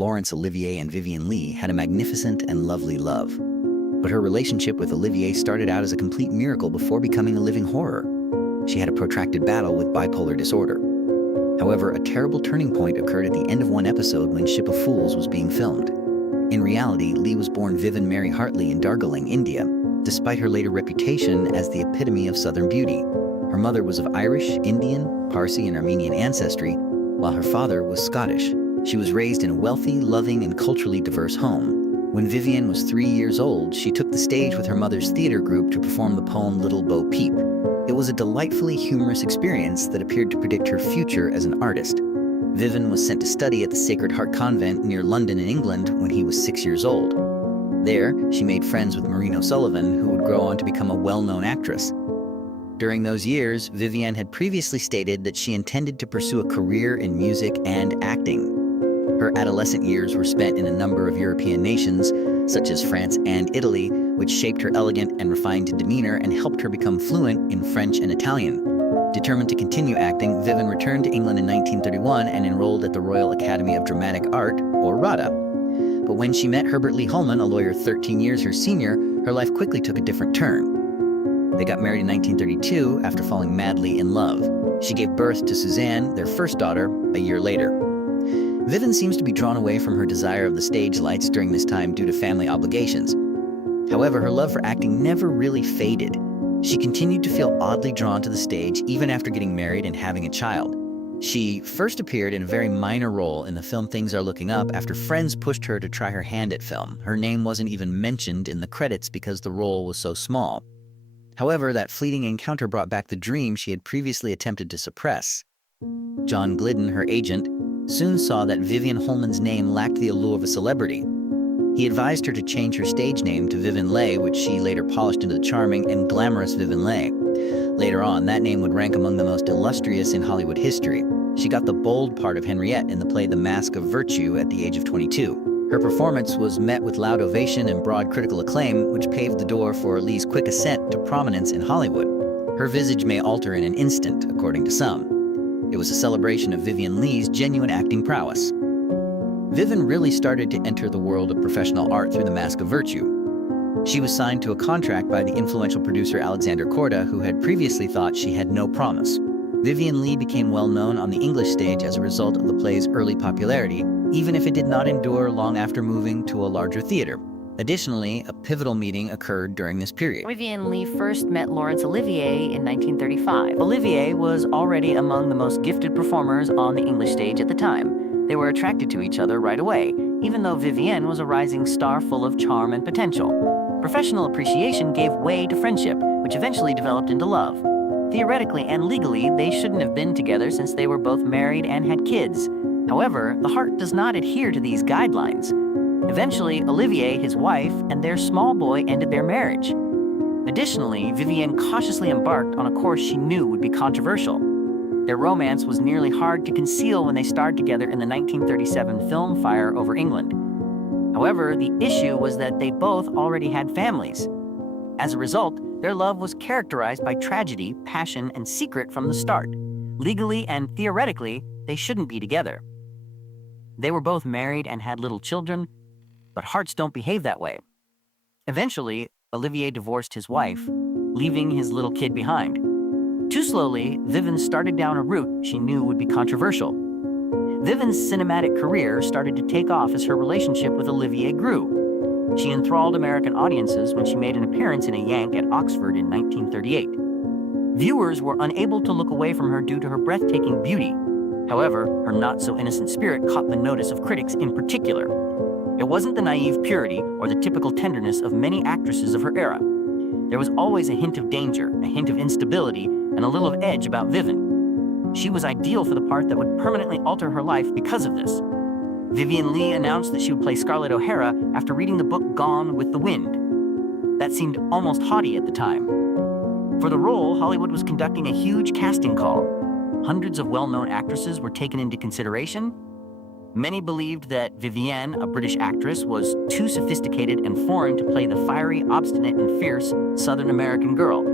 Laurence Olivier and Vivien Leigh had a magnificent and lovely love. But her relationship with Olivier started out as a complete miracle before becoming a living horror. She had a protracted battle with bipolar disorder. However, a terrible turning point occurred at the end of one episode when Ship of Fools was being filmed. In reality, Leigh was born Vivien Mary Hartley in Darjeeling, India, despite her later reputation as the epitome of Southern beauty. Her mother was of Irish, Indian, Parsi, and Armenian ancestry, while her father was Scottish. She was raised in a wealthy, loving, and culturally diverse home. When Vivien was 3 years old, she took the stage with her mother's theater group to perform the poem Little Bo Peep. It was a delightfully humorous experience that appeared to predict her future as an artist. Vivien was sent to study at the Sacred Heart Convent near London in England when he was 6 years old. There, she made friends with Maureen O'Sullivan, who would go on to become a well-known actress. During those years, Vivien had previously stated that she intended to pursue a career in music and acting. Her adolescent years were spent in a number of European nations, such as France and Italy, which shaped her elegant and refined demeanor and helped her become fluent in French and Italian. Determined to continue acting, Vivien returned to England in 1931 and enrolled at the Royal Academy of Dramatic Art, or RADA. But when she met Herbert Lee Holman, a lawyer 13 years her senior, her life quickly took a different turn. They got married in 1932 after falling madly in love. She gave birth to Suzanne, their first daughter, a year later. Vivien seems to be drawn away from her desire of the stage lights during this time due to family obligations. However, her love for acting never really faded. She continued to feel oddly drawn to the stage even after getting married and having a child. She first appeared in a very minor role in the film Things Are Looking Up after friends pushed her to try her hand at film. Her name wasn't even mentioned in the credits because the role was so small. However, that fleeting encounter brought back the dream she had previously attempted to suppress. John Glidden, her agent, soon saw that Vivien Holman's name lacked the allure of a celebrity. He advised her to change her stage name to Vivien Leigh, which she later polished into the charming and glamorous Vivien Leigh. Later on, that name would rank among the most illustrious in Hollywood history. She got the bold part of Henriette in the play The Mask of Virtue at the age of 22. Her performance was met with loud ovation and broad critical acclaim, which paved the door for Leigh's quick ascent to prominence in Hollywood. Her visage may alter in an instant, according to some. It was a celebration of Vivien Leigh's genuine acting prowess. Vivien really started to enter the world of professional art through The Mask of Virtue. She was signed to a contract by the influential producer Alexander Korda, who had previously thought she had no promise. Vivien Leigh became well known on the English stage as a result of the play's early popularity, even if it did not endure long after moving to a larger theater. Additionally, a pivotal meeting occurred during this period. Vivien Leigh first met Laurence Olivier in 1935. Olivier was already among the most gifted performers on the English stage at the time. They were attracted to each other right away, even though Vivien was a rising star full of charm and potential. Professional appreciation gave way to friendship, which eventually developed into love. Theoretically and legally, they shouldn't have been together since they were both married and had kids. However, the heart does not adhere to these guidelines. Eventually, Olivier, his wife, and their small boy ended their marriage. Additionally, Vivien cautiously embarked on a course she knew would be controversial. Their romance was nearly hard to conceal when they starred together in the 1937 film Fire Over England. However, the issue was that they both already had families. As a result, their love was characterized by tragedy, passion, and secret from the start. Legally and theoretically, they shouldn't be together. They were both married and had little children, but hearts don't behave that way. Eventually, Olivier divorced his wife, leaving his little kid behind. Too slowly, Vivien started down a route she knew would be controversial. Vivien's cinematic career started to take off as her relationship with Olivier grew. She enthralled American audiences when she made an appearance in A Yank at Oxford in 1938. Viewers were unable to look away from her due to her breathtaking beauty. However, her not-so-innocent spirit caught the notice of critics in particular. It wasn't the naive purity or the typical tenderness of many actresses of her era. There was always a hint of danger, a hint of instability, and a little of edge about Vivien. She was ideal for the part that would permanently alter her life because of this. Vivien Leigh announced that she would play Scarlett O'Hara after reading the book Gone with the Wind. That seemed almost haughty at the time. For the role, Hollywood was conducting a huge casting call. Hundreds of well-known actresses were taken into consideration. Many believed that Vivien, a British actress, was too sophisticated and foreign to play the fiery, obstinate, and fierce Southern American girl.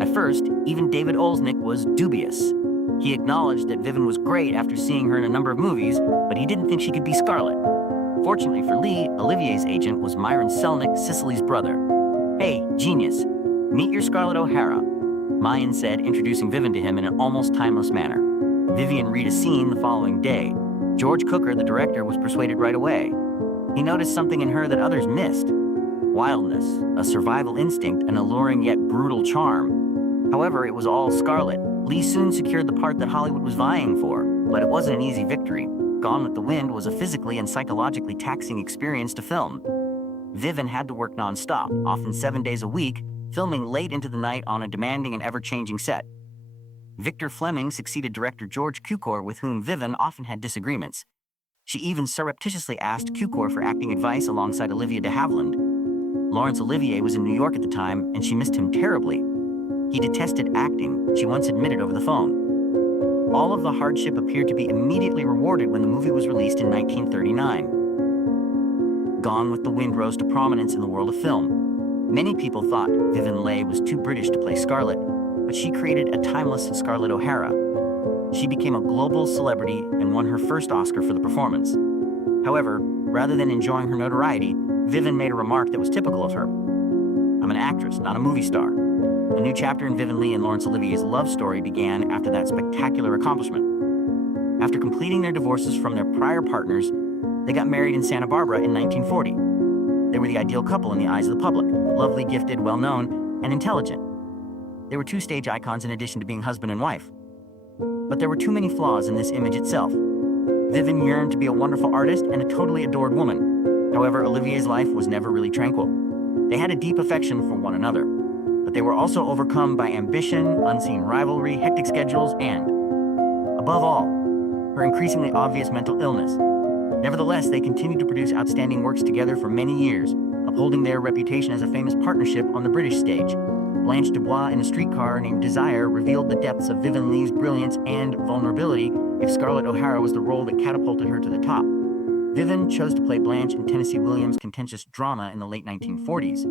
At first, even David Olsnick was dubious. He acknowledged that Vivien was great after seeing her in a number of movies, but he didn't think she could be Scarlett. Fortunately for Leigh, Olivier's agent was Myron Selnick, Cicely's brother. "Hey, genius, meet your Scarlett O'Hara," Mayan said, introducing Vivien to him in an almost timeless manner. Vivien read a scene the following day. George Cukor, the director, was persuaded right away. He noticed something in her that others missed: wildness, a survival instinct, an alluring yet brutal charm. However, it was all Scarlett. Leigh soon secured the part that Hollywood was vying for, but it wasn't an easy victory. Gone with the Wind was a physically and psychologically taxing experience to film. Vivien had to work non-stop, often 7 days a week, filming late into the night on a demanding and ever-changing set. Victor Fleming succeeded director George Cukor, with whom Vivien often had disagreements. She even surreptitiously asked Cukor for acting advice alongside Olivia de Havilland. Laurence Olivier was in New York at the time, and she missed him terribly. He detested acting, she once admitted over the phone. All of the hardship appeared to be immediately rewarded when the movie was released in 1939. Gone with the Wind rose to prominence in the world of film. Many people thought Vivien Leigh was too British to play Scarlett, but she created a timeless Scarlett O'Hara. She became a global celebrity and won her first Oscar for the performance. However, rather than enjoying her notoriety, Vivien made a remark that was typical of her. "I'm an actress, not a movie star." A new chapter in Vivien Leigh and Laurence Olivier's love story began after that spectacular accomplishment. After completing their divorces from their prior partners, they got married in Santa Barbara in 1940. They were the ideal couple in the eyes of the public: lovely, gifted, well-known, and intelligent. They were two stage icons in addition to being husband and wife. But there were too many flaws in this image itself. Vivien yearned to be a wonderful artist and a totally adored woman. However, Olivier's life was never really tranquil. They had a deep affection for one another, but they were also overcome by ambition, unseen rivalry, hectic schedules, and, above all, her increasingly obvious mental illness. Nevertheless, they continued to produce outstanding works together for many years, upholding their reputation as a famous partnership on the British stage. Blanche Dubois in a streetcar named Desire revealed the depths of Vivien Leigh's brilliance and vulnerability. If Scarlett O'Hara was the role that catapulted her to the top, Vivien chose to play Blanche in Tennessee Williams' contentious drama in the late 1940s.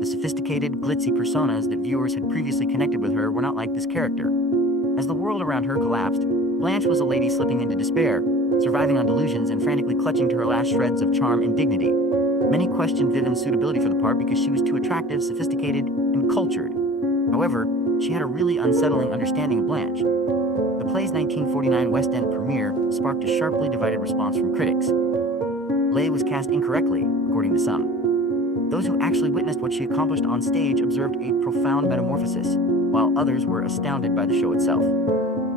The sophisticated, glitzy personas that viewers had previously connected with her were not like this character. As the world around her collapsed, Blanche was a lady slipping into despair, surviving on delusions and frantically clutching to her last shreds of charm and dignity. Many questioned Vivien's suitability for the part because she was too attractive, sophisticated, and cultured. However, she had a really unsettling understanding of Blanche. The play's 1949 West End premiere sparked a sharply divided response from critics. Leigh was cast incorrectly, according to some. Those who actually witnessed what she accomplished on stage observed a profound metamorphosis, while others were astounded by the show itself.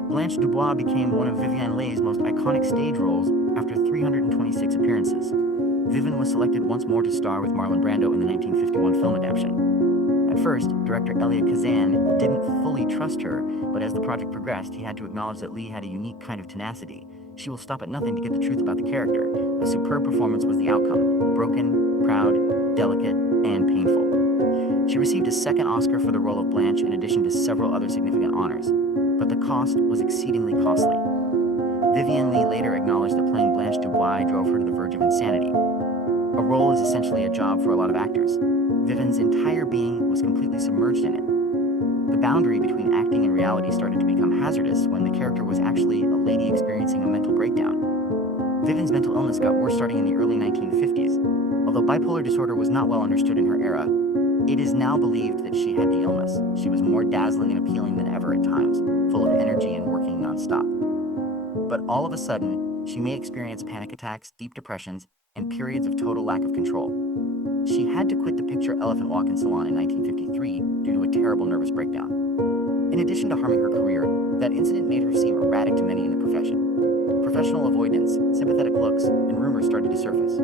Blanche Dubois became one of Vivien Leigh's most iconic stage roles after 326 appearances. Vivien was selected once more to star with Marlon Brando in the 1951 film adaptation. At first, director Elia Kazan didn't fully trust her, but as the project progressed, he had to acknowledge that Leigh had a unique kind of tenacity. She will stop at nothing to get the truth about the character. A superb performance was the outcome: broken, proud, delicate, and painful. She received a second Oscar for the role of Blanche in addition to several other significant honors, but the cost was exceedingly costly. Vivien Leigh later acknowledged that playing Blanche Dubois drove her to the verge of insanity. A role is essentially a job for a lot of actors. Vivien's entire being was completely submerged in it. The boundary between acting and reality started to become hazardous when the character was actually a lady experiencing a mental breakdown. Vivien's mental illness got worse starting in the early 1950s. Although bipolar disorder was not well understood in her era, it is now believed that she had the illness. She was more dazzling and appealing than ever at times, full of energy and working nonstop. But all of a sudden, she may experience panic attacks, deep depressions, and periods of total lack of control. She had to quit the picture Elephant Walk in Salon in 1953 due to a terrible nervous breakdown. In addition to harming her career, that incident made her seem erratic to many in the profession. Professional avoidance, sympathetic looks, and rumors started to surface.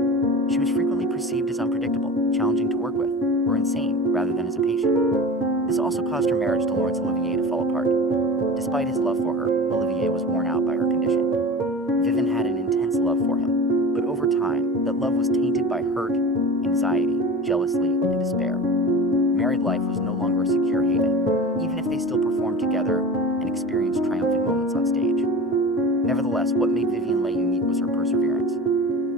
She was frequently perceived as unpredictable, challenging to work with, or insane rather than as a patient. This also caused her marriage to Laurence Olivier to fall apart. Despite his love for her, Olivier was worn out by her condition. Vivien had an intense love for him, but over time, that love was tainted by hurt, anxiety, jealousy, and despair. Married life was no longer a secure haven, even if they still performed together and experienced triumphant moments on stage. Nevertheless, what made Vivien Leigh unique was her perseverance.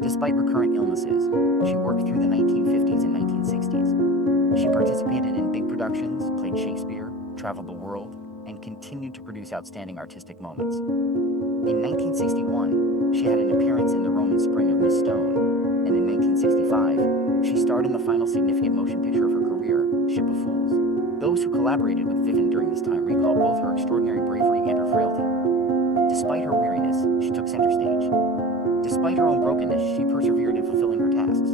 Despite recurrent illnesses, she worked through the 1950s and 1960s. She participated in big productions, played Shakespeare, traveled the world, and continued to produce outstanding artistic moments. In 1961, she had an appearance in The Roman Spring of Miss Stone, and in 1965, she starred in the final significant motion picture of her career, Ship of Fools. Those who collaborated with Vivien during this time recall both her extraordinary bravery and her frailty. Despite her weariness, she took center stage. Despite her own brokenness, she persevered in fulfilling her tasks.